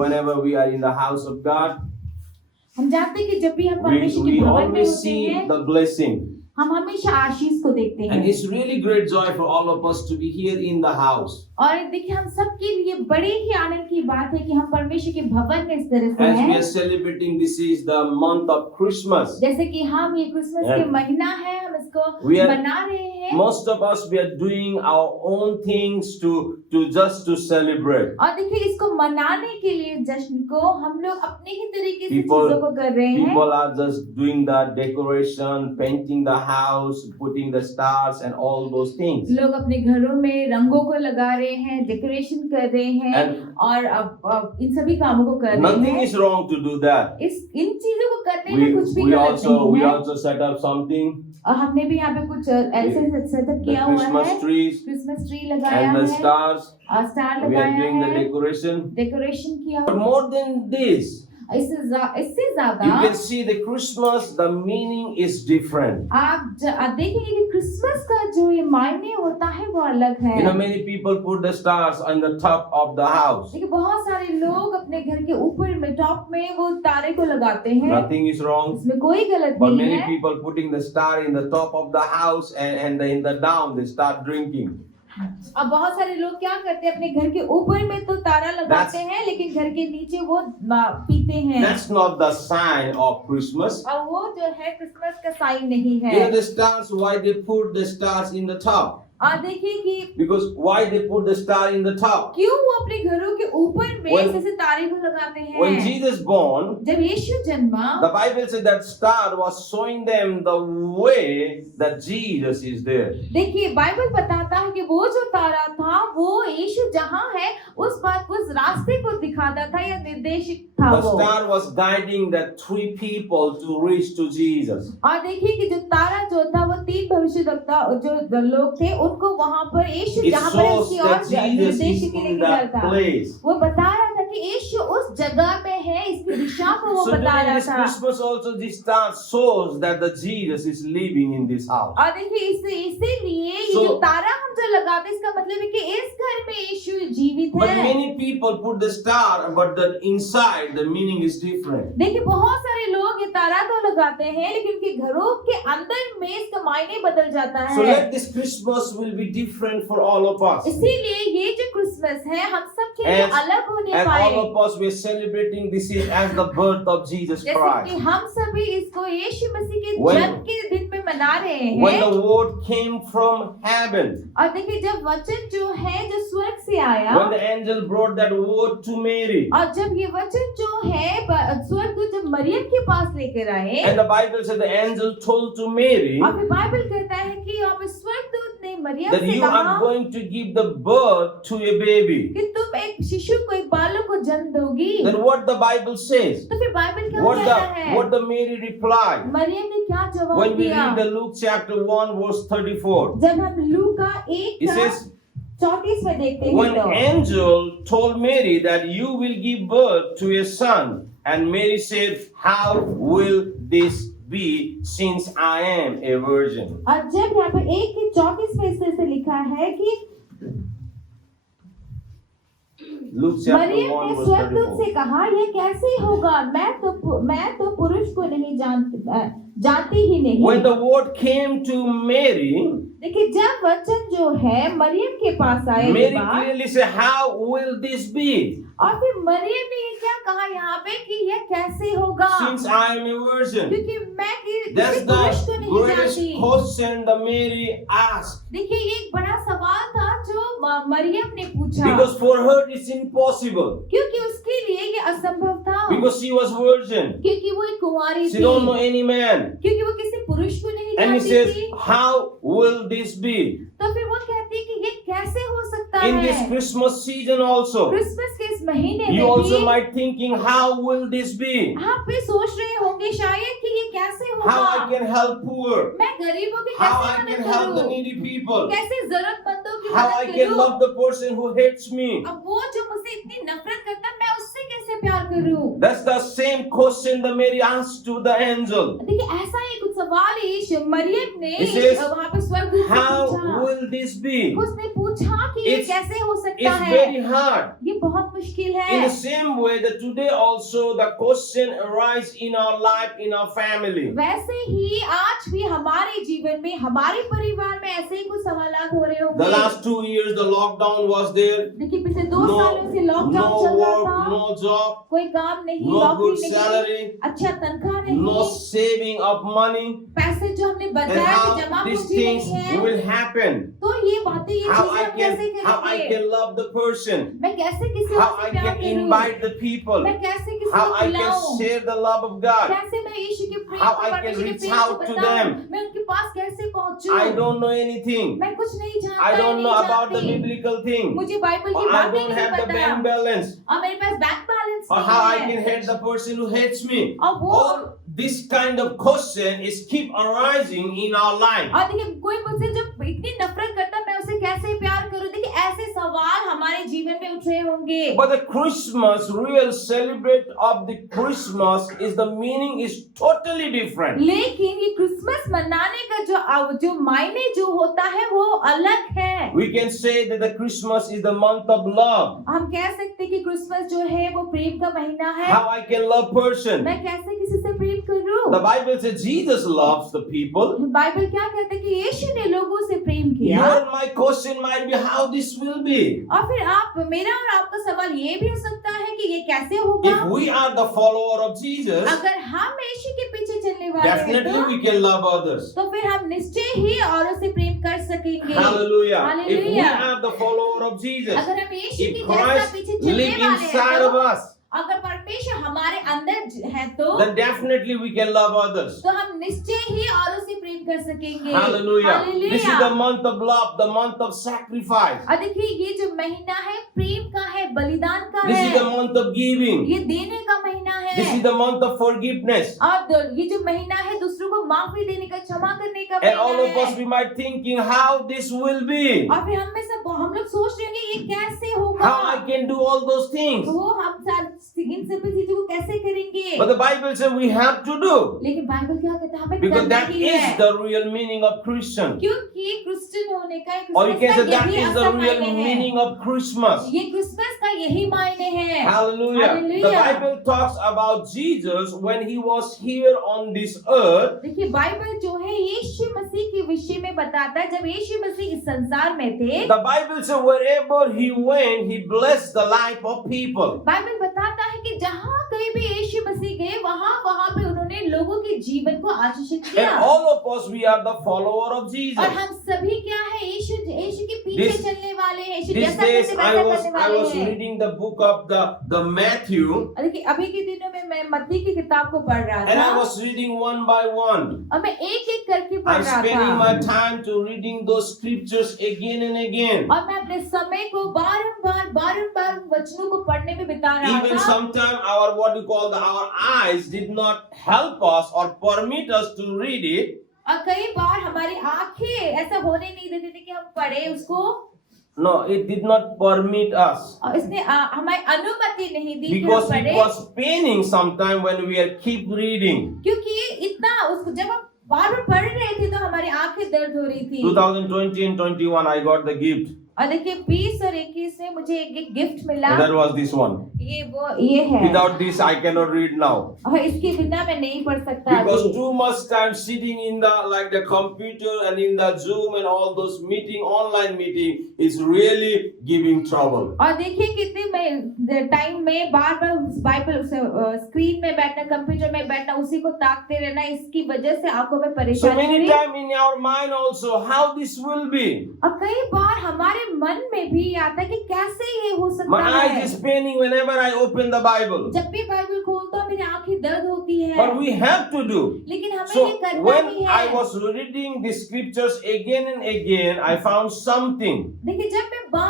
whenever we are in the house of God, हम जानते हैं कि जब भी हम परमेश्वर के we भवन में always होते see हैं the blessing. हम हमेशा आशीष को देखते And हैं it's really great joy for all of us to be here in the house. और देखिए हम सबके लिए बड़े ही आनंद की बात है कि हम परमेश्वर के भवन में इस तरह से As we are हैं celebrating, this is the month of Christmas. जैसे कि हम ये क्रिसमस Yeah. के महीना है हम इसको We are- मना रहे हैं Most of us, we are doing our own things to just to celebrate. और देखिए इसको मनाने के लिए जश्न को हम लोग अपने ही तरीके से People- चीजों को कर रहे हैं People are just doing the decoration, painting the house, putting the stars and all those things. लोग अपने घरों में रंगों को लगा रहे हैं डेकोरेशन कर रहे हैं And और अब इन सभी कामों को कर रहे nothing हैं is wrong to do that. इन चीजों को करने में कुछ भी We गलत नहीं we है also set up something, और हमने भी यहाँ पे कुछ ऐसे सेटअप the किया हुआ Christmas है trees क्रिसमस ट्री लगाया and the है stars. और स्टार We are लगाया doing the है decoration. डेकोरेशन किया But हुआ more than this, इससे you ज्यादा can see the Christmas, the meaning is different. आप देखेंगे कि क्रिसमस का जो ये मायने होता है वो अलग है You know, many people put the stars on the top of the house. देखिए बहुत सारे लोग अपने घर के ऊपर में टॉप में वो तारे को लगाते हैं Nothing is wrong. इसमें कोई गलत But नहीं many है people putting the star in the top of the house and in the down they start drinking. अब बहुत सारे लोग क्या करते हैं अपने घर के ऊपर में तो तारा लगाते हैं लेकिन घर के नीचे वो पीते हैं That's not the sign of Christmas. और वो जो है क्रिसमस का साइन नहीं You know है the stars, why they put the stars in the top? और देखिए कि Because why they put the star in the top? क्यों वो अपने घरों के ऊपर में When- ऐसे तारे को लगाते When हैं Jesus born, जब यीशु जन्मा the Bible said that star was showing them the way that Jesus is there. देखिए बाइबल बताता है कि वो जो तारा था वो यीशु जहाँ है उस बात उस रास्ते को दिखाता था या निर्देशित था The वो star was guiding the three people to reach to Jesus. और देखिए कि जो तारा जो था वो तीन भविष्यवक्ता जो लोग थे उनको वहां पर यीशु It जहाँ पर shows उसकी that और Jesus निर्देश is के लिए in निकल that था place. वो बता रहा था कि यीशु उस जगह में है इसकी दिशा को वो So बता during रहा this था Christmas also this star shows that the Jesus is living in this house. और देखिए इसीलिए ये So- जो तारा हम जो लगाते हैं इसका मतलब है कि इस घर में यीशु जीवित But है many people put the star, but the inside the meaning is different. देखिए बहुत सारे लोग ये तारा तो लगाते हैं लेकिन उनके घरों के अंदर में इसका मायने बदल जाता So है let this Christmas will be different for all of us. इसीलिए ये जो क्रिसमस है हम सब के लिए As- अलग होने And पाए all of us we are celebrating this is as the birth of Jesus जैसे कि Christ. हम सभी इसको यीशु मसीह के When- जन्म के दिन में मना रहे When हैं the word came from heaven, और देखिए जब वचन जो है जो स्वर्ग से आया when the angel brought that word to Mary, और जब ये वचन जो है स्वर्गदूत जब मरियम के पास लेकर आए and the Bible said the angel told to Mary और फिर बाइबल कहता है कि अब स्वर्गदूत ने मरियम that से you कहा are going to give the birth to a baby. कि तुम एक शिशु को एक बालक को जन्म दोगी Then what the Bible says? तो फिर बाइबल क्या What कहता है the Mary replied? मरियम ने क्या जवाब When we दिया read the Luke chapter 1 verse 34, जब हम लूका it एक says, 34 में देखते when हैं तो angel told Mary that you will give birth to a son, and Mary said, how will this be since I am a virgin? और जब यहाँ पे 1:34 में इस तरह से लिखा है कि Luke chapter मरियम 1 ने verse स्वर्गदूत 34. से कहा यह कैसे होगा मैं तो पुरुष को नहीं जानती ही नहीं When the word came to Mary, देखिए जब वचन जो है मरियम के पास आया ये Mary बात clearly said, how will this be और फिर मरियम ने ये क्या कहा यहाँ पे कि यह कैसे होगा since I am a virgin? क्योंकि मैं That's किसी पुरुष को the नहीं greatest जानती question that Mary asked. देखिए ये एक बड़ा सवाल था जो मरियम ने पूछा Because for her it's impossible. क्योंकि उसके लिए ये असंभव था Because she was virgin. क्योंकि वो एक कुंवारी She थी don't know any man. क्योंकि वो किसी पुरुष को नहीं And he जानती says, थी how will this be? तो फिर वो कहती है कि ये कैसे हो सकता In है this Christmas season also. Christmas के इस महीने You में also भी might thinking, how will this be? आप भी सोच रहे होंगे शायद कि ये कैसे How I होगा can help poor? मैं गरीबों की How कैसे I मदद can help the करूं needy people? कैसे जरूरतमंदों की How I मदद can करूं love the person who hates me? अब वो जो मुझसे इतनी नफरत करता है मैं उससे कैसे प्यार करूं That's the same question that Mary asked to the angel. देखिए ऐसा ही कुछ सवाल मरियम ने It says, वहाँ पे स्वर्गदूत से how पूछा। will this be? उसने पूछा कि ये It's- कैसे हो सकता It's है। very hard. ये बहुत मुश्किल In है। the same way that today also the question arises in our life, in our family. वैसे ही आज भी हमारे जीवन में हमारे परिवार में ऐसे ही कुछ सवालात हो रहे The होंगे। last 2 years the lockdown was there. देखिए पिछले 2 No, सालों से no लॉकडाउन चल रहा work, था, no job, कोई काम नहीं, no नौकरी good नहीं, salary, अच्छा तनख्वाह नहीं, no saving of money. पैसे जो हमने And बचाए थे how जमा these पूंजी things नहीं है। will happen. तो ये बातें ये How चीजें I हम कैसे how I करेंगे? can love the person. मैं कैसे किसी How और I से प्यार can करूं? invite the people. मैं कैसे किसी How को I can बुलाऊं? share the love of God. कैसे मैं यीशु के प्रेम How को, I can परमेश्वर के reach प्रेम को out to बताऊं? them. मैं उनके पास कैसे पहुंचूं? I don't know anything. मैं कुछ नहीं जानता, I don't know नहीं about the जानती। biblical thing. मुझे बाइबल Or की I बातें don't नहीं have the पता, bank balance. और मेरे पास bank balance Or how I नहीं can है। hate the person who hates me. और वो All this kind of question is keep arising in our life. और देखिए कोई मुझसे जब इतनी नफरत करता, मैं उसे कैसे प्यार करूं? देखिए ऐसे सवाल हमारे जीवन में उठ रहे होंगे। But the Christmas, real celebrate of the Christmas is the meaning is totally different. लेकिन ये क्रिसमस मनाने का जो मायने जो होता है वो अलग है। We can say that the Christmas is the month of love. हम कह सकते हैं कि क्रिसमस जो है वो प्रेम का महीना है। How I can love person. मैं कैसे किसी से प्रेम करूं? The Bible says Jesus loves the people. Bible क्या कहता है कि यीशु ने लोगों से प्रेम किया। Your and my question might be how this will be. और फिर मेरा और आपका सवाल ये भी हो सकता है कि ये कैसे होगा? If we are the follower of Jesus, अगर हम यीशु के पीछे चलने वाले हैं definitely we can love others. तो फिर हम निश्चय ही औरों से प्रेम कर सकेंगे। Hallelujah. If we Hallelujah. are the follower of Jesus, अगर हम यीशु if की जैसा Christ पीछे चलने live वाले inside हैं of तो us, अगर परमेश्वर हमारे अंदर है तो then definitely we can love others. हम निश्चय ही औरों से प्रेम कर सकेंगे। Hallelujah. This is the hallelujah. month of love, the month of sacrifice. और देखिए ये जो महीना है प्रेम का है, बलिदान का This is the है, month of giving. ये देने का महीना है। This is the month of forgiveness. और ये जो महीना है दूसरों को माफी देने का, क्षमा करने का And all of महीना us है। we might thinking how this will be. और फिर हम में से हम लोग सोच रहे हैं ये कैसे होगा? How I can do all those things. वो हम इन सभी चीजों को कैसे करेंगे? But the Bible says we have to do. लेकिन बाइबल क्या कहता है? हमें Because करना that ही is है। the real meaning of Christian. क्योंकि क्रिश्चियन होने का एक Or you can say Christmas that का यही is the असल real मायने है। meaning of Christmas. ये क्रिसमस का यही मायने है। Hallelujah. The Hallelujah. Bible talks about Jesus when he was here on this earth. देखिए बाइबल जो है यीशु मसीह के विषय में बताता है जब यीशु मसीह इस संसार में थे। The Bible says wherever he went, he blessed the life of people. Bible बताता है कि जहाँ कहीं भी यीशु मसीह गए वहाँ पे उन्होंने लोगों के जीवन को आशीषित And किया। all of us, we are the follower of Jesus. और हम सभी क्या है? यीशु के पीछे This- चलने वाले हैं। यीशु These जैसा days, करते I वैसा was करने वाले हैं। reading the book of the Matthew, और देखिए अभी के दिनों में मैं मत्ती की किताब को पढ़ रहा and I था was reading one by one. और मैं एक एक करके पढ़ I'm रहा spending था my time to reading those scriptures again and again. और मैं अपने समय को बारंबार वचनों को पढ़ने में बिता रहा Even था। sometime our eyes did not help us or permit us to read it. और कई बार हमारी आंखें ऐसा होने नहीं देती थी कि हम पढ़े उसको, No, it did not permit us. और इसने हमें अनुमति नहीं दी कि हम Because it पढ़े, was paining sometime when we are keep reading. क्योंकि इतना उसको जब हम बार पढ़ रहे थे तो हमारी आंखें दर्द हो रही थी। 2020 and 21, I got the gift. और देखिए 20 और 21 में मुझे एक गिफ्ट मिला। And that was this one. ये है। Without this, I cannot read now. और इसके बिना मैं नहीं पढ़ सकता Because अभी। too much time sitting in the computer and in the Zoom and all those online meeting is really giving trouble. और देखिए कितने टाइम में बार बाइबल स्क्रीन में बैठना, कंप्यूटर में बैठना, उसी को ताकते रहना, इसकी वजह से आंखों में So परेशानी many हुई। time in our mind also how this will be. और कई बार हमारे मन में भी आता है कि कैसे ये हो सकता My eyes है। is paining whenever I open the Bible. जब भी बाइबल खोलता हूँ मेरी आंखें दर्द होती है। But we have to do. लेकिन हमें So ये करना when ही I है। was reading the scriptures again and again, I found something. देखिए जब मैं बार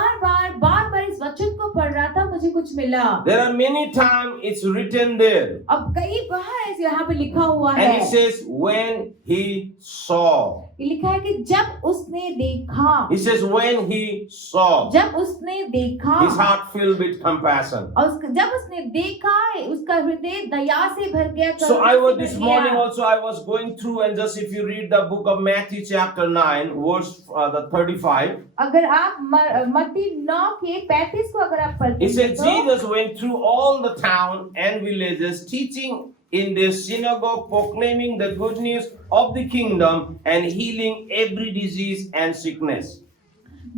इस वचन को पढ़ रहा था मुझे कुछ मिला। There are many times it's written there. अब कई बार ऐसे यहाँ पे लिखा हुआ And it है, says when he saw. ये लिखा है कि जब उसने देखा, He says, when he saw, जब उसने देखा, his heart filled with compassion. और जब उसने देखा उसका हृदय दया से भर गया, So करुणा I से was भर this गया। morning also I was going through, and just if you read the book of Matthew chapter 9 verse the 35, अगर आप मत्ती 9 के 35 को अगर आप पढ़ते it says हैं Jesus went through all the town and villages, teaching in their synagogue, proclaiming the good news of the kingdom and healing every disease and sickness.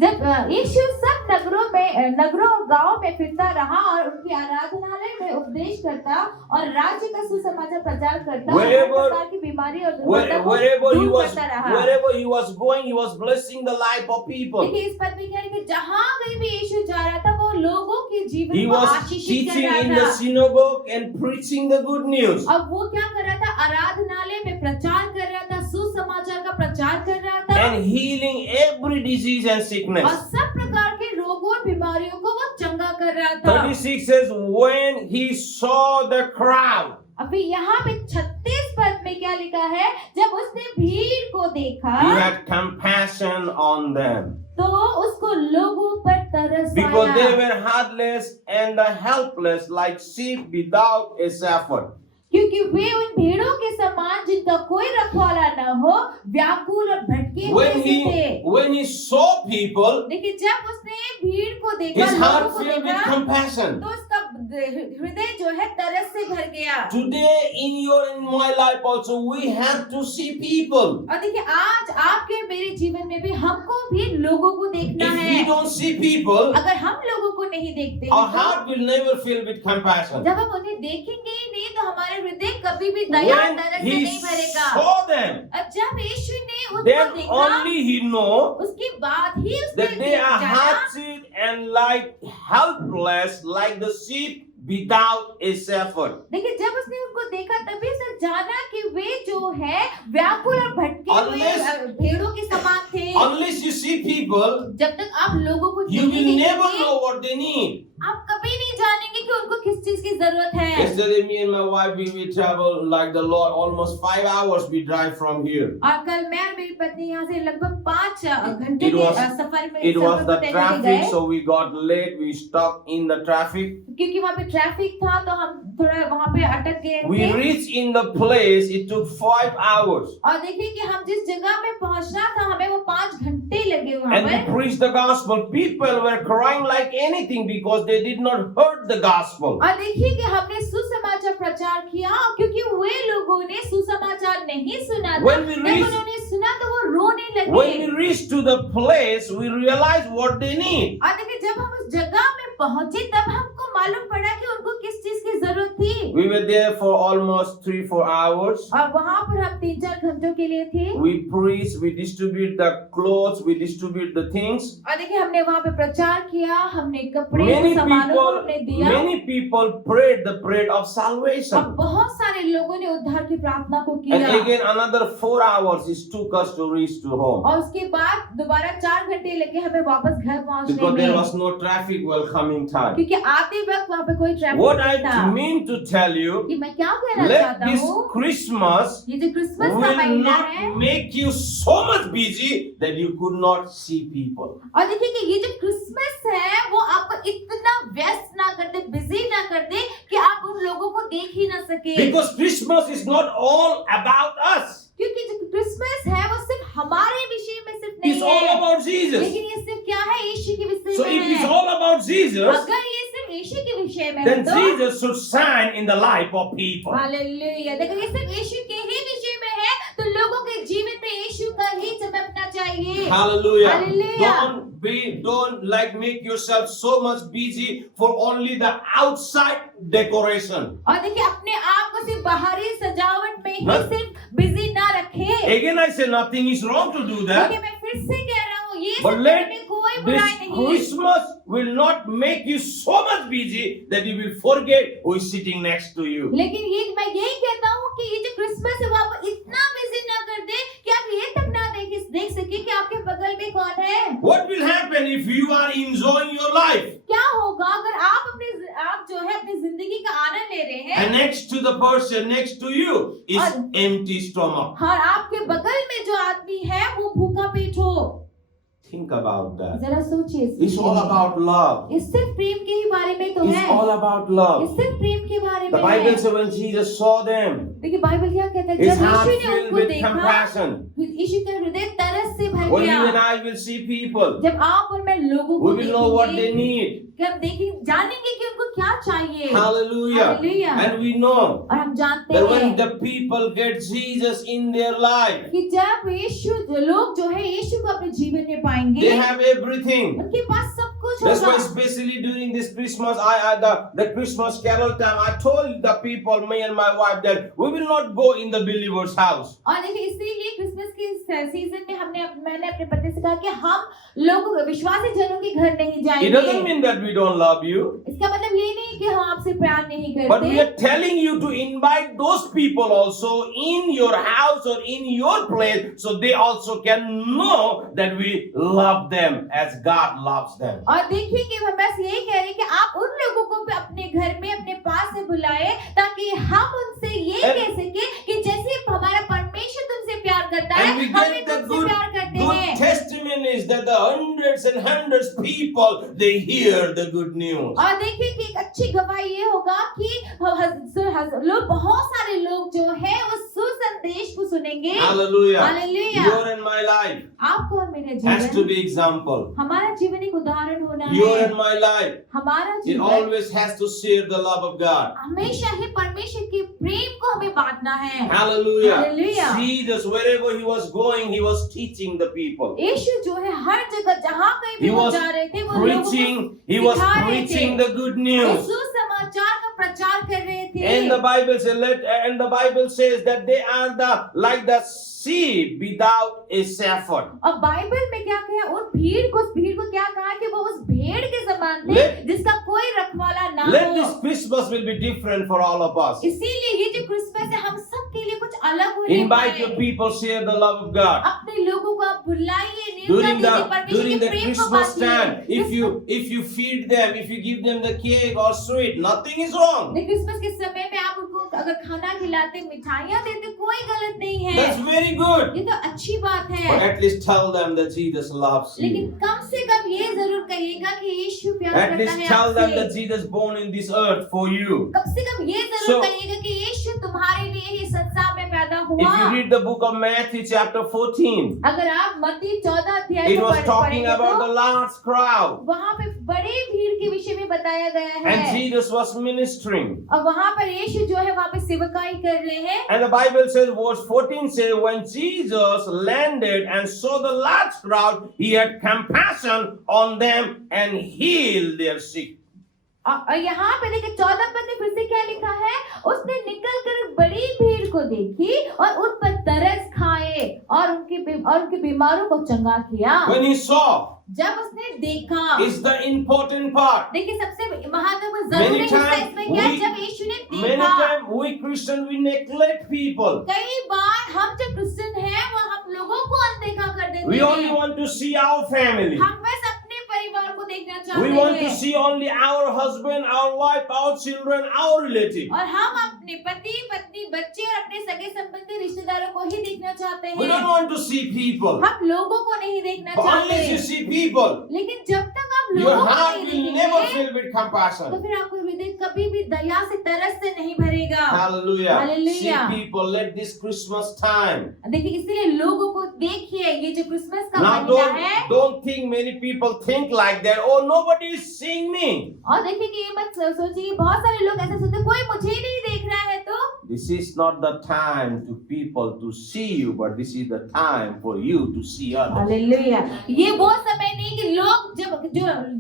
जब यीशु सब नगरों और गांवों में फिरता रहा और उनकी आराधनालय में उपदेश करता और राज्य का सुसमाचार प्रचार करता और हर प्रकार की बीमारी और दुर्बलता को दूर करता रहा। Wherever he was going, he was blessing the life of people. देखिए इस पद में क्या है कि जहाँ कहीं भी यीशु जा रहा था वो लोगों के He जीवन को was आशीषित teaching कर in रहा the था। synagogue and preaching the good news. अब वो क्या कर रहा था? आराधनालय में प्रचार कर रहा था, सुसमाचार का प्रचार कर रहा था And healing every disease and और sickness. सब प्रकार के रोगों और बीमारियों को वो चंगा कर रहा था। 36 says, when he saw the crowd. अभी यहाँ पे 36 पद में क्या लिखा है? जब उसने भीड़ को देखा He had compassion on them तो उसको लोगों पर तरस because they आया, were heartless and helpless like sheep without a shepherd. क्योंकि वे उन भेड़ों के समान जिनका कोई रखवाला न हो, व्याकुल और भटके हुए When से थे। he saw people, लेकिन जब उसने भीड़ को देखा, his लोगों heart को filled with देखा, compassion. तो उसका हृदय जो है तरस से भर गया। Today in my life also we have to see people. और देखिए आज आपके मेरे जीवन में भी हमको भी लोगों को देखना If है। we don't see people, अगर हम लोगों को नहीं देखते our हैं heart will never fill with compassion. जब हम उन्हें देखेंगे ही नहीं तो हमारे हृदय कभी भी दया When तरस से he नहीं भरेगा। saw them, अब जब यीशु ने उनको then देखा only he know उसके बाद ही उसने that they are जाना heartsick and like helpless like the sheep without a shepherd. देखिए जब उसने उनको देखा तभी उसने जाना कि वे जो है व्याकुल और भटके हुए Unless- भेड़ों के समान थे। Unless you see people, जब तक आप लोगों को you नहीं will never देखेंगे, know what they need. आप कभी नहीं जानेंगे कि उनको किस चीज की जरूरत है। Yesterday, me and my wife, we travel like the Lord, almost 5 hours we drive from here. और कल मैं और मेरी पत्नी यहाँ से लगभग 5 घंटे It के was- सफर में It was सफर the को तय करके traffic, गए so we got late. We stuck in the traffic. क्योंकि वहाँ पे ट्रैफिक था तो हम थोड़ा वहाँ पे अटक गए We थे। reached in the place. It took 5 hours. और देखिए कि हम जिस जगह में पहुँचना था हमें वो 5 घंटे लगे वहाँ And we पर। preached the gospel. People were crying like anything because they did not heard the gospel. और देखिए कि हमने सुसमाचार प्रचार किया क्योंकि वे लोगों ने सुसमाचार नहीं सुना था। When we जब reached- उन्होंने सुना तो वो रोने When लगे। we reached to the place, we realized what they need. और देखिए जब हम उस जगह में पहुंचे तब हमको मालूम पड़ा कि उनको किस चीज की जरूरत थी। We were there for almost 3-4 hours. और वहाँ पर हम 3-4 घंटों के लिए थे। We preached, we distribute the clothes, we distribute the things. और देखिए हमने वहाँ पे प्रचार किया, हमने कपड़े Many सामानों को हमने दिया। people prayed the prayer of और salvation. बहुत सारे लोगों ने उद्धार की प्रार्थना को And किया। again another 4 hours it took us to reach to home. और उसके बाद दोबारा 4 घंटे लगे हमें वापस घर पहुँचने Because there में, was no traffic welcoming time. क्योंकि आते वक्त वहाँ पे कोई ट्रैफिक What नहीं था। I mean to tell you, कि मैं क्या कहना let चाहता this हूँ, Christmas ये जो क्रिसमस का will महीना है not make you so much busy that you could not see people. और देखिए कि ये जो क्रिसमस है वो आपको इतना व्यस्त ना कर दे, बिजी ना कर दे कि आप उन लोगों को देख ही ना सके। Because Christmas is not all about us. क्योंकि जो क्रिसमस है वो सिर्फ हमारे विषय में सिर्फ It's नहीं all है, about Jesus. लेकिन ये सिर्फ क्या है, यीशु के विषय So में if it's है। all about Jesus, अगर ये सिर्फ यीशु के विषय में है then तो Jesus should shine in the life of people. Hallelujah, देखो ये सिर्फ यीशु के ही विषय में है तो लोगों के जीवन में यीशु का ही चमकना चाहिए। Hallelujah. Hallelujah. Don't like make yourself so much busy for only the outside decoration. और देखिए अपने आप को सिर्फ बाहरी सजावट में ही हाँ। सिर्फ बिजी ना रखे। Again, I say nothing is wrong to do that. देखिए मैं फिर से कह रहा हूँ ये But सब let करने में कोई This बुराई नहीं। Christmas will not make you so much busy that you will forget who is sitting next to you. लेकिन ये मैं यही कहता हूँ कि ये जो क्रिसमस है वो आपको इतना बिजी ना कर दे कि आप ये तक ना देख सके कि आपके बगल में कौन है। What will happen if you are enjoying your life क्या होगा अगर आप जो है अपनी जिंदगी का आनंद ले रहे हैं and next to the person next to you is empty stomach? और आपके बगल में जो आदमी है वो भूखा पेट हो। Think about that. जरा सोचिए It's all about love. ये सिर्फ प्रेम के ही बारे में तो It's है, all about ये love. सिर्फ प्रेम के बारे The में है। Bible says when Jesus saw them, देखिए बाइबल क्या कहता है, his जब heart यीशु ने filled उनको with देखा, compassion. यीशु का हृदय तरस से भर When you and गया। I will see people, जब आप और मैं लोगों को we will know what they देखेंगे, need. कि हम देखेंगे, जानेंगे कि उनको क्या चाहिए। Hallelujah. Hallelujah. And we know और हम जानते that हैं when the people get Jesus in their life, कि जब यीशु लोग जो है यीशु को अपने जीवन में पाएंगे, they have everything. उनके पास सब कुछ That's why होगा। especially during this Christmas, the Christmas carol time, I told the people, me and my wife, that we will not go in the believer's house. और देखिए इसीलिए क्रिसमस के season में मैंने अपने पति से कहा कि हम लोग विश्वासी जनों के घर नहीं It जाएंगे। doesn't mean that we don't love you, इसका मतलब ये नहीं कि हम आपसे प्यार नहीं but we करते, are telling you to invite those people also in your house or in your place, so they also can know that we love them as God loves them. और देखिए कि हम बस यही कह रहे हैं कि आप उन लोगों को भी अपने घर में अपने पास से बुलाएं, ताकि हम उनसे ये कह सके कि जैसे हमारा परमेश्वर तुमसे प्यार करता है, And we हम भी get the तुमसे प्यार करते good हैं। testimonies that the hundreds and hundreds people, they hear the good news. और देखिए कि एक अच्छी गवाही ये होगा कि लोग, बहुत सारे लोग जो है उस सुसंदेश को सुनेंगे। Hallelujah. Hallelujah. Your and my life आपको और मेरा has to जीवन, be example. हमारा जीवन एक उदाहरण होना Your है। and my life, हमारा it जीवन always has to share the love of God. हमेशा ही परमेश्वर के प्रेम को हमें बांटना है। Hallelujah. Hallelujah. Jesus, wherever he was going, he was teaching the people. यीशु जो है हर जगह जहाँ कहीं भी He वो was जा रहे थे, वो लोगों को preaching, he was सिखा रहे preaching थे। the good वो news. सुसमाचार का प्रचार कर रहे थे। And the Bible says that they are like the sheep without a shepherd. और बाइबल में क्या कहा, उन भीड़ को क्या कहा कि वो उस भेड़ के समान थे Let- जिसका कोई रखवाला ना Let हो। this Christmas will be different for all of us. इसीलिए ये जो क्रिसमस है हम सब के लिए कुछ अलग होने Invite वाला your है। people, share the love of God. अपने लोगों को आप बुलाइए, न्योता During दीजिए, the परमेश्वर के प्रेम को Christmas time, बांटिए। if you feed them, if you give them the cake or sweet, nothing is wrong. Christmas के समय में आप उनको अगर खाना खिलाते, मिठाइयाँ देते, कोई गलत नहीं है। That's very good. ये तो अच्छी बात But है, at least tell them that Jesus loves लेकिन you. कम से कम ये जरूर कहिएगा कि यीशु प्यार At करता least है tell them आपसे। that Jesus born in this earth for you. कम से कम ये So- जरूर कहिएगा कि यीशु तुम्हारे लिए ही संसार में पैदा If हुआ। you read the book of Matthew chapter 14, अगर आप मत्ती 14 अध्याय it को was talking पढ़ेंगे about the तो large crowd. वहाँ पे बड़ी भीड़ के विषय में बताया गया And है, Jesus was ministering. और वहाँ पर यीशु जो है वहाँ पे सेवकाई कर रहे हैं। And the Bible says, verse 14 says, when Jesus landed and saw the large crowd, he had compassion on them and healed their sick. और यहाँ पे देखिए 14 पद में फिर से क्या लिखा है, उसने निकल कर बड़ी भीड़ को देखी और उन पर तरस खाए और उनके बीमारों को चंगा किया। When he saw, जब उसने देखा, is the important part. देखिए सबसे महत्वपूर्ण जरूरी Many हिस्सा times इसमें क्या है, we- जब यीशु ने Many देखा। times we Christians, we neglect people. कई बार हम जो क्रिश्चियन हैं वो हम लोगों को अनदेखा कर देते We only हैं। want to see our family. हम बस अपने परिवार को देखना We चाहते want to हैं see only our husband, our wife, our children, our relatives. और हम अपने पति, पत्नी, बच्चे और अपने सगे संबंधी रिश्तेदारों को ही देखना चाहते We don't हैं। want to see people. हम लोगों को नहीं देखना But unless you चाहते, see people, लेकिन जब तक आप your लोगों को heart नहीं will never देखेंगे fill with तो compassion. फिर आपको हृदय कभी भी दया से, तरस से नहीं भरेगा। Hallelujah. Hallelujah. See people, let this Christmas time. देखिए इसीलिए लोगों को देखिए, ये जो क्रिसमस का Now महीना है, don't think many people think like that. Oh, nobody is seeing me. और देखिए कि ये मत सोचिए, बहुत सारे लोग ऐसा सोचते हैं, कोई मुझे नहीं देख रहा है तो This is not the time to people to see you, but this is the time for you to see others. Hallelujah. ये वो समय नहीं कि लोग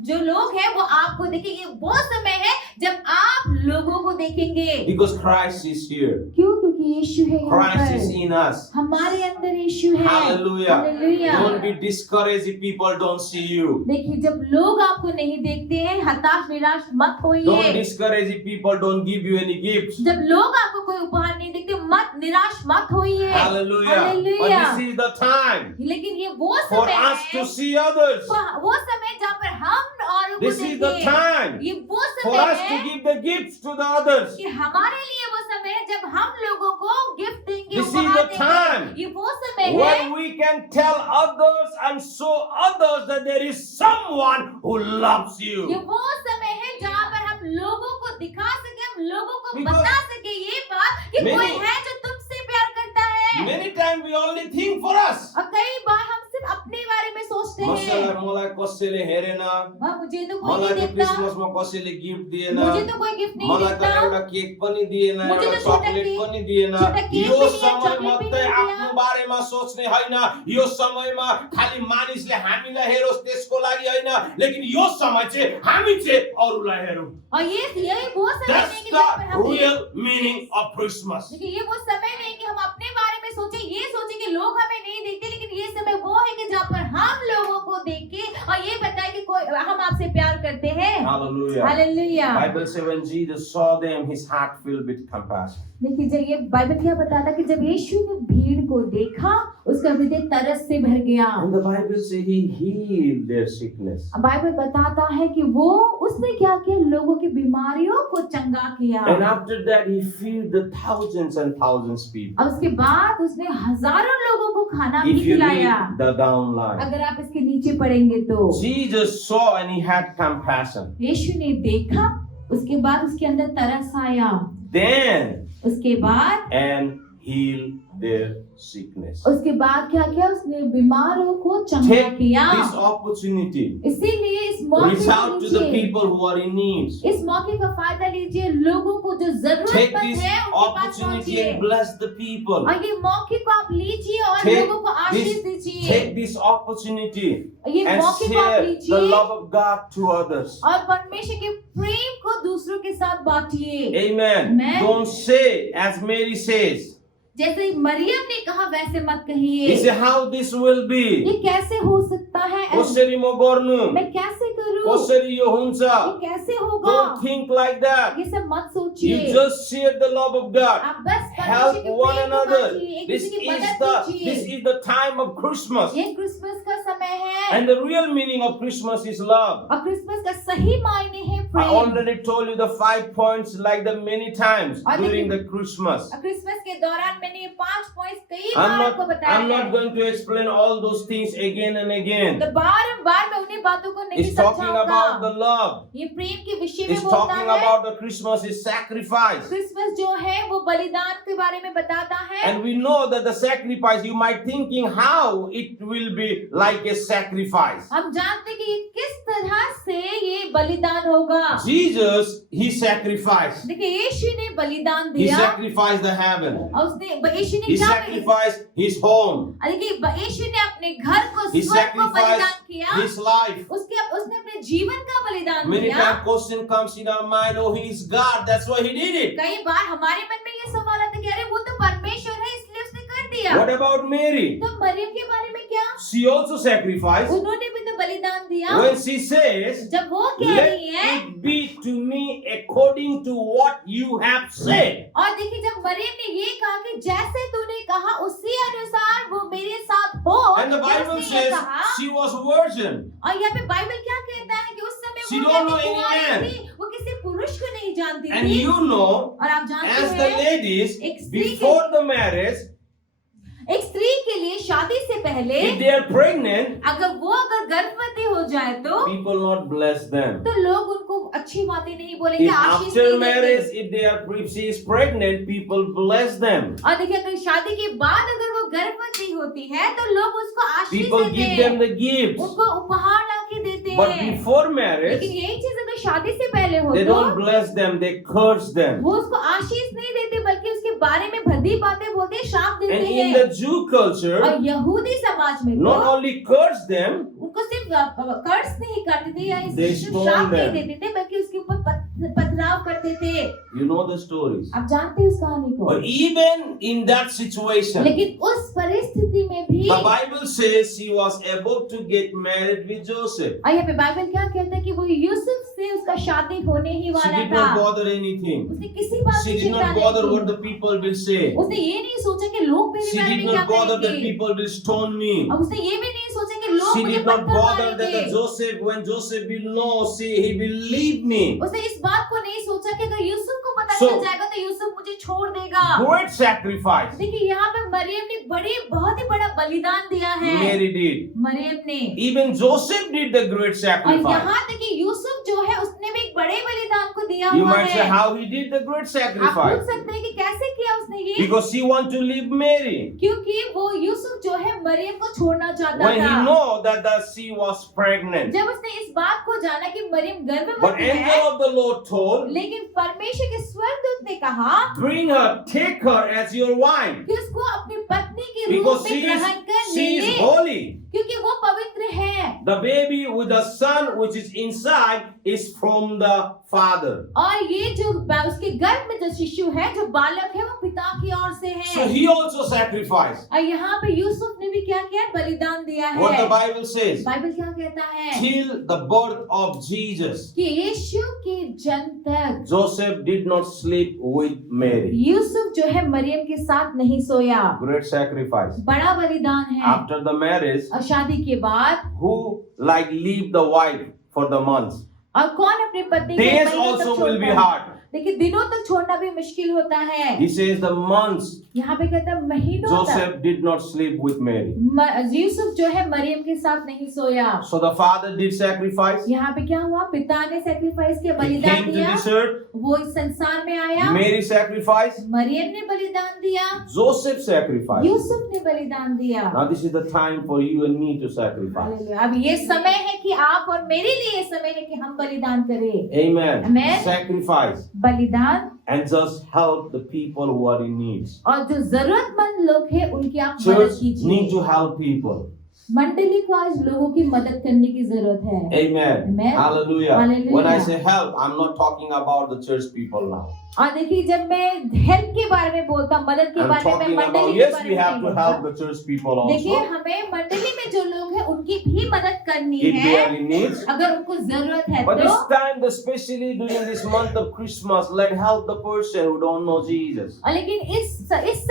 जो लोग हैं वो आपको देखें, ये वो समय है जब आप लोगों को देखेंगे। Because Christ is here. क्यों? क्योंकि यीशु है यहाँ Christ is पर, in us. हमारे अंदर यीशु है। Hallelujah. Hallelujah. Don't be discouraged if people don't see you. देखिए जब लोग आपको नहीं देखते हैं, हताश निराश मत Don't होइए। discourage if people don't give you any gifts. जब लोग आपको कोई उपहार नहीं देते, मत निराश मत होइए। Hallelujah. Hallelujah. But this is the time लेकिन ये वो for समय us to है, see others. वो समय जहाँ पर हम औरों को This is the देखें। time ये वो for समय us to है give the gifts to the others. कि हमारे लिए वो समय है जब हम लोगों को गिफ्ट देंगे, This is उपहार the देंगे। time ये वो समय है when we can tell others and show others that there is someone who loves ये you. वो समय है जहाँ पर हम लोगों को दिखा सके, हम लोगों को Because बता सके ये बात कि many- कोई है जो तुमसे प्यार करता है। Many times we only think for us. और कई बार हम सिर्फ अपने बारे में सोचते हैं, मलाई कसैले हेरेन, हाँ, मुझे तो कोई मलाई नहीं त देता, क्रिसमसमा कसैले गिफ्ट दिएन, मुझे तो कोई गिफ्ट नहीं मलाई त देता, एउटा केक पनि दिएन, मुझे एउटा तो छोटा चकलेट केक- पनि दिएन। छोटा केक यो भी दिया, समय चॉकलेट भी मात्रै नहीं दिया। आफ्नो बारेमा सोच्ने होइन, यो समयमा खाली मानिसले हामीलाई हेरोस् त्यसको लागि होइन, लेकिन यो समय चाहिँ हामी चाहिँ अरूलाई हेरौँ। और यही वो समय That's नहीं कि जहाँ पर the हम real meaning of Christmas. लेकिन ये वो समय नहीं कि हम अपने बारे में सोचे, ये सोचे कि लोग हमें नहीं देखते, लेकिन ये समय वो है कि जहाँ पर हम लोगों को देख के और ये बताए कि कोई हम आपसे प्यार करते हैं। Hallelujah. Hallelujah. Bible says when Jesus saw them, his heart filled with compassion. देखिए जब ये बाइबल क्या बताता कि जब यीशु ने भीड़ को देखा, उसका हृदय तरस से भर गया। And the Bible says he healed their sickness. Bible बताता है कि वो उसने क्या किया, लोगों की बीमारियों को चंगा किया। And after that, he fed the thousands and thousands people. अब उसके बाद उसने हजारों लोगों को खाना भी If you खिलाया। read the downline, अगर आप इसके नीचे पढ़ेंगे तो Jesus saw and he had compassion. यीशु ने देखा, उसके बाद उसके अंदर तरस आया, Then उसके बाद and healed their sickness. उसके बाद क्या किया, उसने बीमारों को चंगा Take किया। this opportunity. इसीलिए इस मौके Reach को out to the लीजिए, people who are in need. इस मौके का फायदा लीजिए, लोगों को जो Take जरूरतमंद this है उनके पास opportunity पहुंचिए and bless the people. और ये मौके को आप लीजिए और Take लोगों को आशीष this, दीजिए। take this opportunity ये and मौके को आप share the लीजिए love of God to others. और परमेश्वर के प्रेम को दूसरों के साथ बांटिए। Amen. Amen. Don't say as Mary says. जैसे मरियम ने कहा वैसे मत He कहिए। said, how this will be? ये कैसे हो सकता है? कसरी म गर्नु? मैं कैसे करूं? कसरी यो हुन्छ? ये कैसे होगा? Don't think like that. ये सब मत You सोचिए। just share the love of God. आप बस Help परमेश्वर के one प्रेम को another. बांटिए, एक This दूसरे की is मदद this कीजिए। is the time of Christmas. ये क्रिसमस का समय है And the real meaning of Christmas is love. और क्रिसमस का सही मायने है I Prem. already told you the 5 points like the many times और during देखिए- the Christmas. क्रिसमस के दौरान मैंने ये 5 पॉइंट्स कई I'm बार आपको not बताया है। going to explain all those things again and again. तो बार-बार मैं उन्हीं बातों को नहीं It's talking about the समझाऊंगा। love. ये प्रेम के विषय में It's बोलता talking है। about the Christmas is sacrifice. Christmas जो है वो बलिदान के बारे में बताता है। And we know that the sacrifice, you might thinking how it will be like a sacrifice. हम जानते हैं कि किस तरह से ये बलिदान होगा। Jesus, he sacrificed. देखिए यीशु ने बलिदान He दिया sacrificed the heaven. और उसने यीशु ने He क्या sacrificed his home. देखिए यीशु ने अपने घर को He स्वर्ग को बलिदान sacrificed किया। his life. उसने अपने जीवन का बलिदान Many दिया। times question comes in our mind, oh, he is God, that's why he did it. कई बार हमारे मन में ये सवाल आता है कि अरे वो तो परमेश्वर है इसलिए उसने कर दिया। What about Mary? तो मरियम के बारे में क्या? She also sacrificed. उन्होंने भी तो बलिदान दिया। When she says, जब वो कह let रही है it be to me according to what you have said. और देखिए जब मरियम ने ये कहा कि जैसे तूने कहा उसी अनुसार वो मेरे साथ हो, And the जब Bible उसने ये says कहा, she was a virgin. और यहाँ पे बाइबल क्या कहता है कि उस समय She वो don't know कैसे any कुंवारी man. थी, वो किसी पुरुष को नहीं जानती And थी। you know, और आप जानते as the हैं ladies, एक स्त्री before the marriage, एक स्त्री के लिए शादी से पहले if they are pregnant, अगर गर्भवती हो जाए तो people not bless them. लोग उनको अच्छी बातें नहीं बोलेंगे, If आशीष after नहीं marriage, देंगे। if she is pregnant, people bless them. और देखिए अगर शादी के बाद अगर वो गर्भवती होती है तो लोग उसको आशीष People देते give हैं, them the gifts. उनको उपहार लाके देते But हैं। before marriage, लेकिन यही चीज अगर शादी से पहले हो they तो don't bless them, they curse them. वो उसको आशीष नहीं देते बल्कि उसके बारे में भद्दी बातें बोलते हैं, श्राप देते And in हैं। the Jew culture, और यहूदी समाज में not तो only curse them, उनको सिर्फ कर्ज नहीं करते थे या They श्राप stone नहीं them. देते थे बल्कि उसके ऊपर पथराव करते थे। You know the stories. आप जानते हैं उस कहानी को। But even in that situation, लेकिन उस परिस्थिति में भी the Bible says she was about to get married with Joseph. यहाँ पे बाइबल क्या कहता है कि वो यूसुफ से उसका शादी होने ही She वाला did था। not bother anything. उसने किसी बात She की did चिंता not नहीं bother की। what the people will say. उसने ये नहीं सोचा कि लोग मेरे She बारे did में क्या not bother that कहेंगे। people will stone me. और उसने ये भी नहीं सोचा कि लोग She मुझे did not पत्थर bother that मारेंगे। the Joseph, when Joseph will know, see, he will leave me. उसने इस बात को नहीं सोचा कि अगर यूसुफ को पता So- चल जाएगा तो यूसुफ मुझे छोड़ देगा। Great sacrifice देखिए यहाँ पे मरियम ने बहुत ही बड़ा बलिदान दिया है। Mary did. मरियम ने। Even Joseph did the great और sacrifice. यहाँ तक कि यूसुफ जो है उसने भी एक बड़े बलिदान को दिया You हुआ might say है। how he did the great आप पूछ sacrifice. सकते हैं कि कैसे किया उसने ये? Because she wanted to leave Mary. क्योंकि वो यूसुफ जो है मरियम को छोड़ना चाहता When he था। know that she was pregnant. जब उसने इस बात को जाना कि मरियम But गर्भवती है, angel of the Lord told, लेकिन परमेश्वर के स्वर्गदूत ने कहा bring her, take her as your wife. कि उसको अपनी पत्नी के रूप Because में ग्रहण कर she is ले, holy. क्योंकि वो पवित्र है। The baby with the son which is inside is from the father. और ये जो उसके गर्भ में जो शिशु है, जो बालक है, वो पिता की ओर से So है। he also sacrificed. और यहाँ पे यूसुफ ने भी क्या किया? बलिदान दिया What the है। Bible says. बाइबल क्या कहता है? Till the birth of Jesus, कि यीशु के जन्म तक Joseph did not sleep with Mary. Yusuf जो है मरियम के साथ नहीं सोया। Great sacrifice. बड़ा बलिदान है। After the marriage, और शादी के बाद who like leave the wife for the months? और कौन अपनी पत्नी को Days महीनों तक also will be छोड़ता है? hard. लेकिन दिनों तक छोड़ना भी मुश्किल होता है। He says the months यहाँ पे कहता है महीनों तक Joseph did not sleep with Mary. Yusuf जो है मरियम के साथ नहीं सोया। So the father did sacrifice. यहाँ पे क्या हुआ? पिता ने सेक्रीफाइस किया, He बलिदान came to दिया। this earth. वो इस संसार में आया। Mary sacrificed. मरियम ने बलिदान दिया। Joseph sacrificed. यूसुफ ने बलिदान दिया। Now this is the time for you and me to sacrifice. Hallelujah. अब ये समय है कि आप और मेरे लिए ये समय है कि हम बलिदान करें। Amen. Amen. Sacrifice बलिदान and just help the people who are in need. और जो जरूरतमंद लोग हैं उनकी आप मदद Church कीजिए। need to help people. मंडली को आज लोगों की मदद करने की जरूरत है। Amen. Amen. Hallelujah. Hallelujah. When I say help, I'm not talking about the church people now. और देखिए जब मैं हेल्प के बारे में बोलता हूँ, मदद के I'm बारे में, talking मैं about, मंडली के yes, बारे we में have नहीं to बोलता। help the church people देखिए also. हमें मंडली में जो लोग हैं उनकी भी मदद करनी If they है are in need. अगर उनको जरूरत है But तो। this time, especially during this month of Christmas, let help the person who don't know Jesus. और लेकिन इस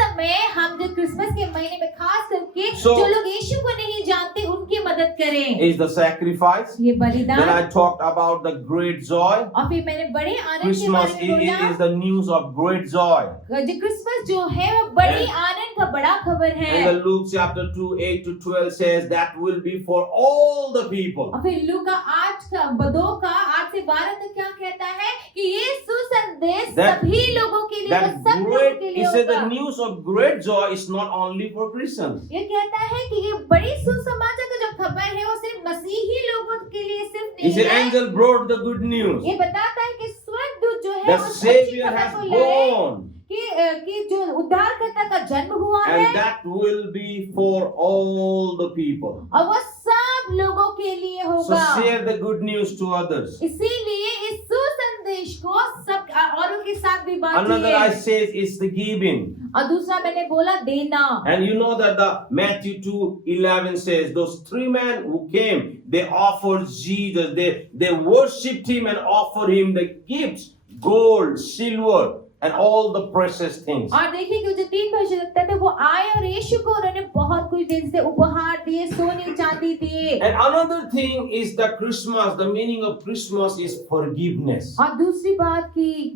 समय हम जो क्रिसमस के महीने में खास करके So- जो लोग यीशु को नहीं जानते उनकी मदद करें। Is the sacrifice. ये Then बलिदान। I talked about the great joy. और फिर मैंने बड़े आनंद के Christmas बारे में बोला। is the news of great joy. जो क्रिसमस जो है वो बड़ी आनंद का बड़ा खबर है। And the Luke chapter 2, 8 to 12 says that will be for all the people. और फिर लूका 8 से 12 तक क्या कहता है कि ये सुसंदेश That- सभी लोगों के लिए, वो That सब लोगों great, के he लिए said the होगा। news of great joy is not only for Christians. ये कहता है कि ये बड़ी सुसमाचार का जो खबर है वो सिर्फ मसीही लोगों के लिए सिर्फ He नहीं said है। angel brought the good news. ये बताता है कि स्वर्गदूत जो है The वो अच्छी Savior खबर has को लाए born. कि जो उद्धारकर्ता का जन्म हुआ है And that will be for all the people. और वो सब लोगों के लिए So होगा। share the good news to others. इसीलिए इस सुसंदेश को सब औरों के साथ भी Another I बांटिए। said is the giving. और दूसरा मैंने बोला देना। And you know that the Matthew 2:11 says those three men who came, they offered Jesus, they worshipped him and offered him the gifts, gold, silver, and all the precious things. और देखिए कि जो 3 भविष्यवक्ता थे वो आए और यीशु को उन्होंने बहुत कुछ दे, जैसे उपहार दिए, सोने चांदी दिए। And another thing is the Christmas, the meaning of Christmas is forgiveness. और दूसरी बात कि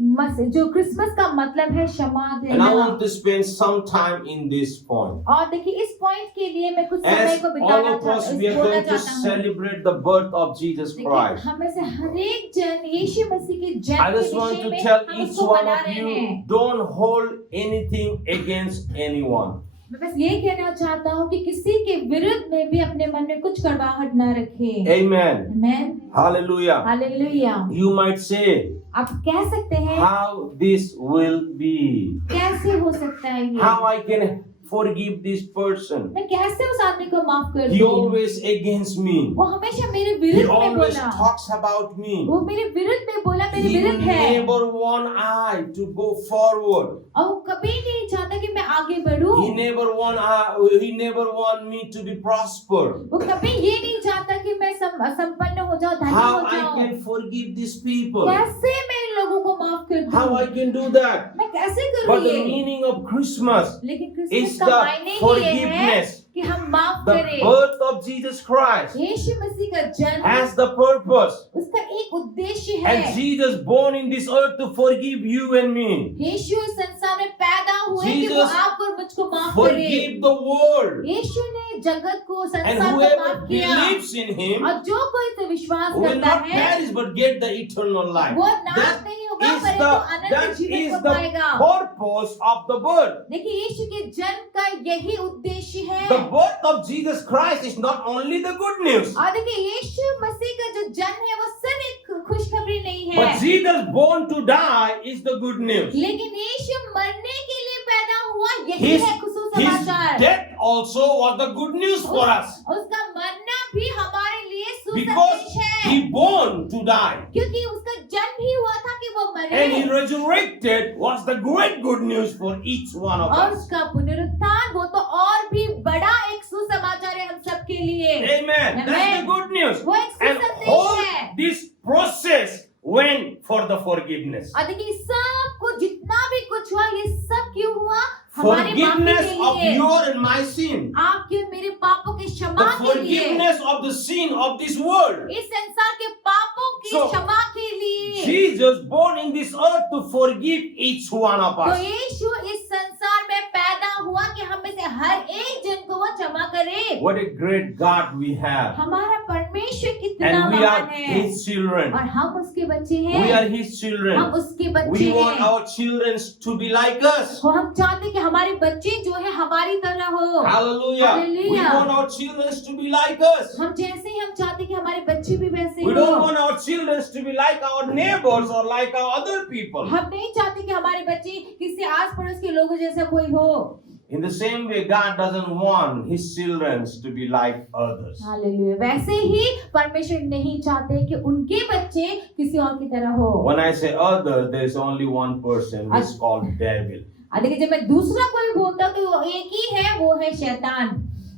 जो क्रिसमस का मतलब है क्षमा And देना। I want to spend some time in this point. और देखिए इस पॉइंट के लिए मैं कुछ समय As को all बिताना of us, we are बोलना going to चाहता हूँ। celebrate the birth of Jesus देखिए, Christ. हमें से हर एक जन यीशु मसीह के I जन्म के just want विषय to में tell हम each उसको one मना of रहे you, हैं। don't hold anything against anyone. मैं बस ये कहना चाहता हूँ कि किसी के विरुद्ध में भी अपने मन में कुछ कड़वाहट ना रखें। Amen. Amen. Hallelujah. Hallelujah. You might say, आप कह सकते हैं how this will be, कैसे हो सकता है ये? how I can forgive this person? मैं कैसे उस आदमी को माफ कर He दूं? always against me. वो हमेशा मेरे He विरुद्ध में always बोला, talks about me. वो मेरे विरुद्ध में बोला, मेरे He विरुद्ध है, never want I to go forward. और वो कभी नहीं चाहता कि मैं आगे बढ़ूं। He never want me to be prosper. वो कभी ये नहीं चाहता कि मैं संपन्न हो जाऊं, धनी How हो I जाऊं। can forgive these people? कैसे मैं इन लोगों को माफ कर How दूं? I can do that? मैं कैसे But करूं the ये? meaning of Christmas लेकिन is क्रिसमस का the मायने ही ये है forgiveness. कि हम माफ The करें। birth of Jesus Christ यीशु मसीह का जन्म, has the purpose. उसका एक उद्देश्य है। And Jesus born in this earth to forgive you and me. यीशु इस संसार में पैदा हुए कि वो Jesus आपको और मुझको माफ करे। Forgive the world. यीशु ने जगत को, And संसार को whoever माफ किया, believes in him और जो कोई इस पे विश्वास will करता not है perish but get the eternal life. वो नाश That नहीं होगा is परंतु अनंत that जीवन is को the पाएगा। purpose of the birth. देखिए यीशु के जन्म का यही उद्देश्य है। The birth of Jesus Christ is not only the good news, और देखिए यीशु मसीह का जो जन्म है वो सिर्फ एक खुशखबरी नहीं है, but Jesus born to die is the good news. लेकिन यीशु मरने के लिए पैदा हुआ यही His, है his सुसमाचार। death also was the good news for us उसका मरना भी हमारे लिए because सुसंदेश है, he born to die क्योंकि उसका जन्म ही हुआ था कि वो मरे, and he resurrected was the great good news for each one of और us. उसका पुनरुत्थान वो तो और भी बड़ा एक सुसमाचार है हम सबके लिए। Amen. That's the good news. वो एक And सुसंदेश all है। this process went for the forgiveness. और देखिए सब कुछ जितना भी कुछ हुआ ये सब क्यों हुआ? हमारे माफी Forgiveness के of लिए, your and my sin. आपके और मेरे पापों की The क्षमा के लिए, forgiveness of the sin of this world. इस संसार के पापों की So, क्षमा के लिए। Jesus born in this earth to forgive each one of तो us. यीशु इस संसार में पैदा हुआ कि हम में से हर एक जन को वो क्षमा करे। What a great God we have. हमारा परमेश्वर कितना And we are महान है, His children. और हम उसके बच्चे We हैं, are His children. हम उसके बच्चे We want हैं। our children to be like us. तो हम चाहते हैं कि हमारे बच्चे जो है हमारी तरह हो। Hallelujah. We Hallelujah. want our children to be like us. हम जैसे ही हम चाहते हैं कि हमारे बच्चे भी वैसे We हो। don't want our children to be like our neighbors or like our other people. हम नहीं चाहते कि हमारे बच्चे किसी आस पड़ोस के लोगों जैसा कोई हो। In the same way, God doesn't want His children to be like others. Hallelujah. वैसे ही परमेश्वर नहीं चाहते कि उनके बच्चे किसी और की तरह हो। When I say others, there is only one person who is called devil. देखिए जब मैं दूसरा कोई बोलता हूं तो वो एक ही है, वो है शैतान।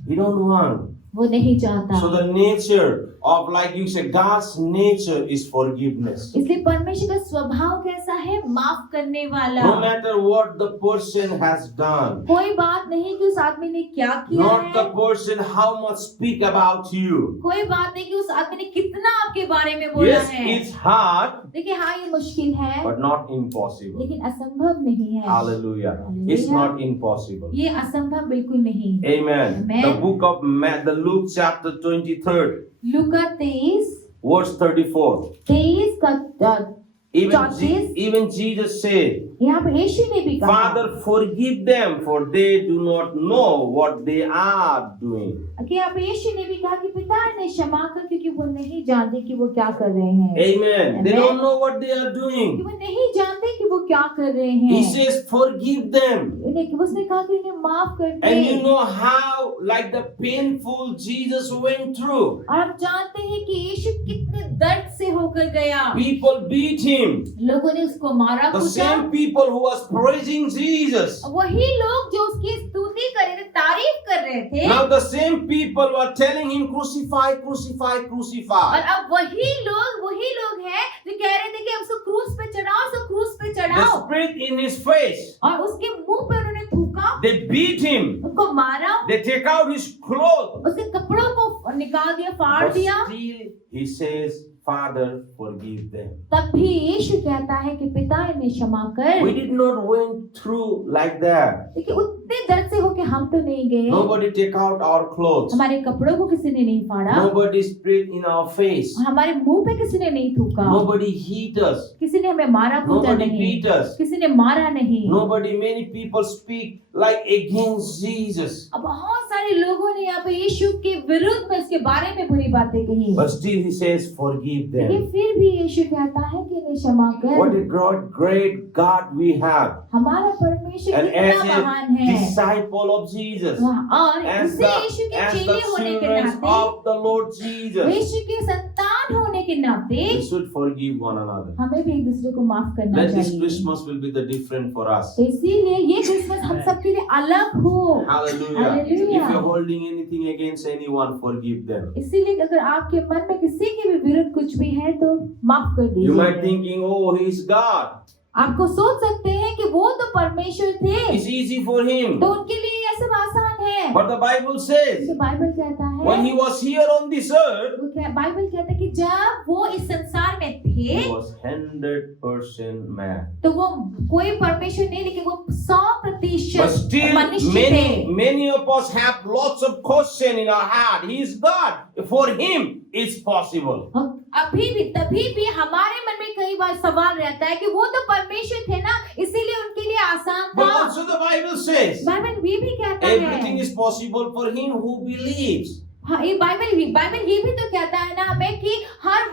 He don't want. वो नहीं चाहता। So the nature of, like you say, God's nature is forgiveness. इसलिए परमेश्वर का स्वभाव कैसा है? माफ करने वाला। No matter what the person has done, कोई बात नहीं कि उस आदमी ने क्या किया not the है, person how much speak about you. कोई बात नहीं कि उस आदमी ने कितना आपके बारे में बोला Yes, है। it's hard, देखिए हाँ ये मुश्किल है, but not impossible. लेकिन असंभव नहीं है। Hallelujah. It's not impossible. ये असंभव बिल्कुल नहीं। Amen. Amen. The book of the Luke chapter 23, Luka 23 verse 34. का Even Jesus said, यहाँ पे यीशु ने भी कहा, Father, forgive them, for they do not know what they are doing. कि यहाँ पे यीशु ने भी कहा कि पिता ने क्षमा कर, क्योंकि वो नहीं जानते कि वो क्या कर रहे हैं। Amen. They Amen. don't know what they are कि doing. वो नहीं जानते कि वो क्या कर रहे हैं। He says, forgive them. उसने कहा कि उन्हें माफ कर दे। And you know how, like the painful Jesus went through. और आप जानते हैं कि यीशु कितने दर्द से होकर गया। People beat him. लोगों ने उसको मारा The कूटा। same people who was praising Jesus. वही लोग जो उसकी स्तुति कर रहे थे, तारीफ कर रहे थे। Now the same people were telling him, crucify, crucify, और crucify. अब वही लोग हैं जो कह रहे थे कि उसको क्रूस पे चढ़ाओ, उसको क्रूस पे They चढ़ाओ। spit in his face. और उसके मुंह पे उन्होंने थूका, They beat him. उसको मारा, They take out his clothes. उसके कपड़ों को निकाल दिया, फाड़ But दिया। still he says, Father, forgive them. तब भी यीशु कहता है कि पिता इन्हें क्षमा कर। We did not went through like that. देखिए उतने दर्द से हो कि हम तो नहीं गए। Nobody take out our clothes. हमारे कपड़ों को किसी ने नहीं फाड़ा, Nobody spit in our face. हमारे मुंह पे किसी ने नहीं थूका, Nobody hit us. किसी ने हमें मारा कूटा Nobody नहीं, beat us. किसी ने मारा नहीं। Nobody, many people speak like against Jesus. अब बहुत सारे लोगों ने यहाँ पे यीशु के विरुद्ध में उसके बारे में बुरी बातें कही, But still he says, forgive लेकिन them. फिर भी यीशु कहता है कि इन्हें क्षमा What कर। a great God we have. हमारा परमेश्वर And as कितना महान a है। disciple of Jesus, और as उसे यीशु के the चेले होने के children नाते, of the Lord Jesus, यीशु के संतान होने के नाते we should forgive one another. हमें भी एक दूसरे को माफ करना Let this चाहिए। Christmas will be the different for us. इसीलिए ये क्रिसमस हम सबके लिए अलग हो। Hallelujah. Hallelujah. If you're holding anything against anyone, forgive them. इसीलिए अगर आपके मन में किसी के भी विरुद्ध कुछ भी है तो माफ कर You might दीजिए। thinking, oh, he's God. आपको सोच सकते हैं कि वो तो परमेश्वर थे, It's easy for him. तो उनके लिए यह सब आसान है। But the Bible says, तो बाइबल कहता when है, he was here on this earth, Bible कहता है कि जब वो इस संसार में थे he was 100% man. तो वो कोई परमेश्वर नहीं, लेकिन वो But 100% still, मनुष्य थे। many of us have lots of question in our heart. He is God. For him, it's possible. और अभी भी तभी भी हमारे मन में कई बार सवाल रहता है कि वो तो परमेश्वर थे ना, इसीलिए उनके लिए आसान But था। also the Bible says, Bible ये भी कहता everything है, is possible for him who believes. हाँ, ये बाइबल ये भी तो कहता है ना हमें कि हर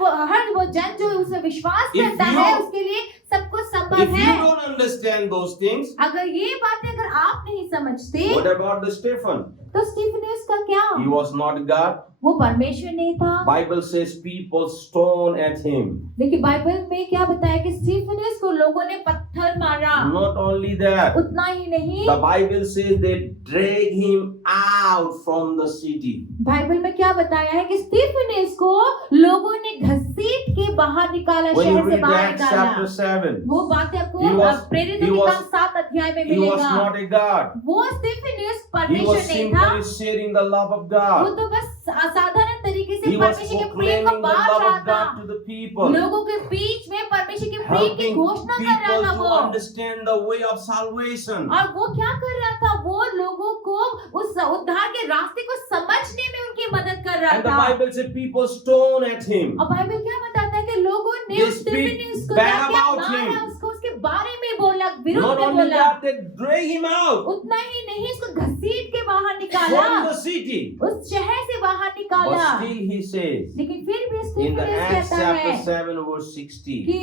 वो जन जो उसमें विश्वास If करता you- है उसके लिए सब कुछ संभव If you है। don't understand those things, अगर ये बातें अगर आप नहीं समझते what about the Stephen? तो स्टीफनस का क्या? He was not God. वो परमेश्वर नहीं था। Bible says people stone at him. देखिए बाइबल में क्या बताया कि स्टीफनस को लोगों ने पत्थर मारा। Not only that, उतना ही नहीं, the Bible says they drag him out from the city. Bible में क्या बताया है कि स्टीफनस को लोगों ने घसीट के बाहर निकाला, When you शहर से read बाहर Acts निकाला। chapter 7, वो बातें आपको He was- प्रेरितों he के was- काम 7 अध्याय में he was मिलेगा। not a God. वो स्टीफनस He परमेश्वर was नहीं था, simply sharing the love of वो God. तो बस असाधारण तरीके से He was परमेश्वर के प्रेम को proclaiming the बांट love रहा of God था। to the people, लोगों के बीच में परमेश्वर के प्रेम की helping घोषणा कर रहा people था to वो। understand the way of salvation. और वो क्या कर रहा था? वो लोगों को उस उद्धार के रास्ते को समझने में उनकी मदद कर रहा And the था। Bible says people stone at him. और बाइबल क्या बताता है कि लोगों ने They उस speak स्टीफनस को bad क्या क्या about मारा, him. उसको उसके बारे में बोला, विरोध Not में only बोला। that, they drag him out उतना ही नहीं, उसको घसीट के बाहर from निकाला, the city. उस शहर से बाहर But निकाला। still he says, लेकिन फिर भी in the स्टीफनस Acts कहता chapter है 7 verse 60, कि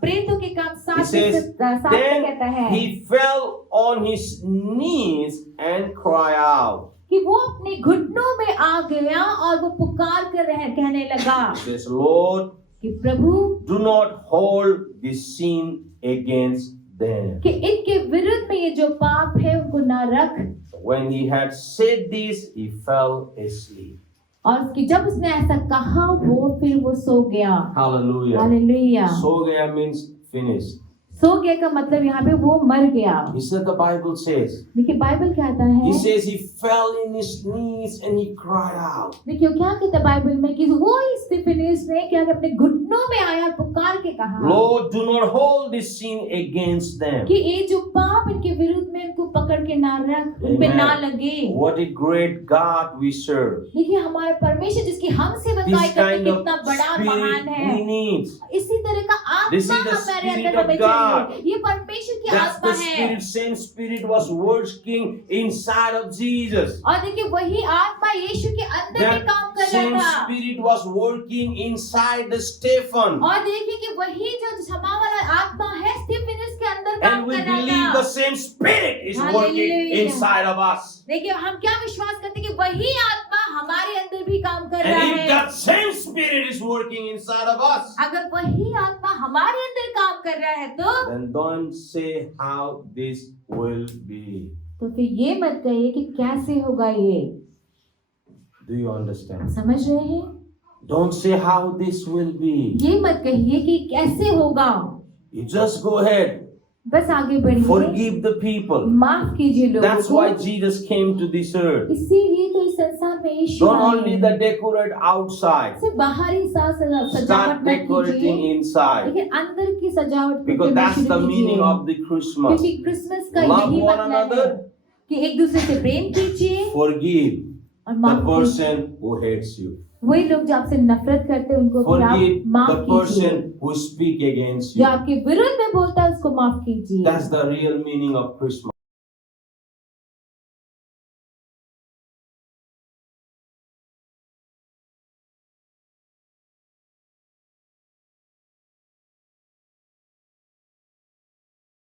प्रेरितों के काम 7 He says, में then कहता है he fell on his knees and cried out. कि वो अपने घुटनों में आ गया और वो पुकार कर कहने लगा He says, Lord, कि प्रभु, do not hold this sin against them. कि इनके विरुद्ध में ये जो पाप है उनको ना रख। When he had said this, he fell asleep. और उसकी जब उसने ऐसा कहा फिर वो सो गया। Hallelujah. Hallelujah. So gaya means finished. सो गया का मतलब यहाँ पे वो मर गया। He said the Bible says. देखिए बाइबल कहता है, He says he fell in his knees and he cried out. देखिए क्या कहता है बाइबल में कि वो स्टीफनस ने क्या अपने घुटनों में आया, पुकार के कहा, Lord, do not hold this sin against them. कि ये जो पाप इनके विरुद्ध में इनको पकड़ के ना रख, उन पे Amen. ना लगे। What a great God we serve. देखिए हमारे परमेश्वर जिसकी हम सेवकाई This करते kind of कितना बड़ा और महान spirit है। we need. इसी तरह का This आत्मा is the हमारे spirit अंदर of हमें God. चाहिए। ये परमेश्वर की That's आत्मा the है। spirit, same spirit was working inside of Jesus. और देखिए वही आत्मा यीशु के अंदर में That काम कर same रहा था। spirit was working inside the Stephen. और देखिए कि वही जो क्षमा वाला आत्मा है स्टीफनस के अंदर काम And we कर रहा believe the था। same spirit is Hallelujah. working inside of us. देखिए हम क्या विश्वास करते हैं कि वही आत्मा हमारे अंदर भी काम कर रहा And if है। that same spirit is working inside of us, अगर वही आत्मा हमारे अंदर काम कर रहा है तो don't say how this will be. फिर ये मत कहिए कि कैसे होगा ये। Do you understand? समझ रहे हैं? Don't say how this will be. ये मत कहिए कि कैसे होगा, You just go ahead. बस आगे बढ़िए, Forgive the people. माफ कीजिए लोगों That's को। why Jesus came to this earth. इसीलिए तो इस संसार में यीशु Don't आए। only the decorate outside. सिर्फ बाहरी सजावट Start मत decorating कीजिए, inside. लेकिन अंदर की सजावट को Because करना that's शुरू the कीजिए। meaning of the Christmas. क्योंकि क्रिसमस का Love यही one मतलब है another. कि एक दूसरे से प्रेम कीजिए Forgive और the माफ कीजिए। person who hates you. वही लोग जो आपसे नफरत करते हैं उनको फिर Forgive आप माफ the कीजिए। person who speak against जो you. आपके विरुद्ध में बोलता है उसको माफ कीजिए। That's the real meaning of Christmas.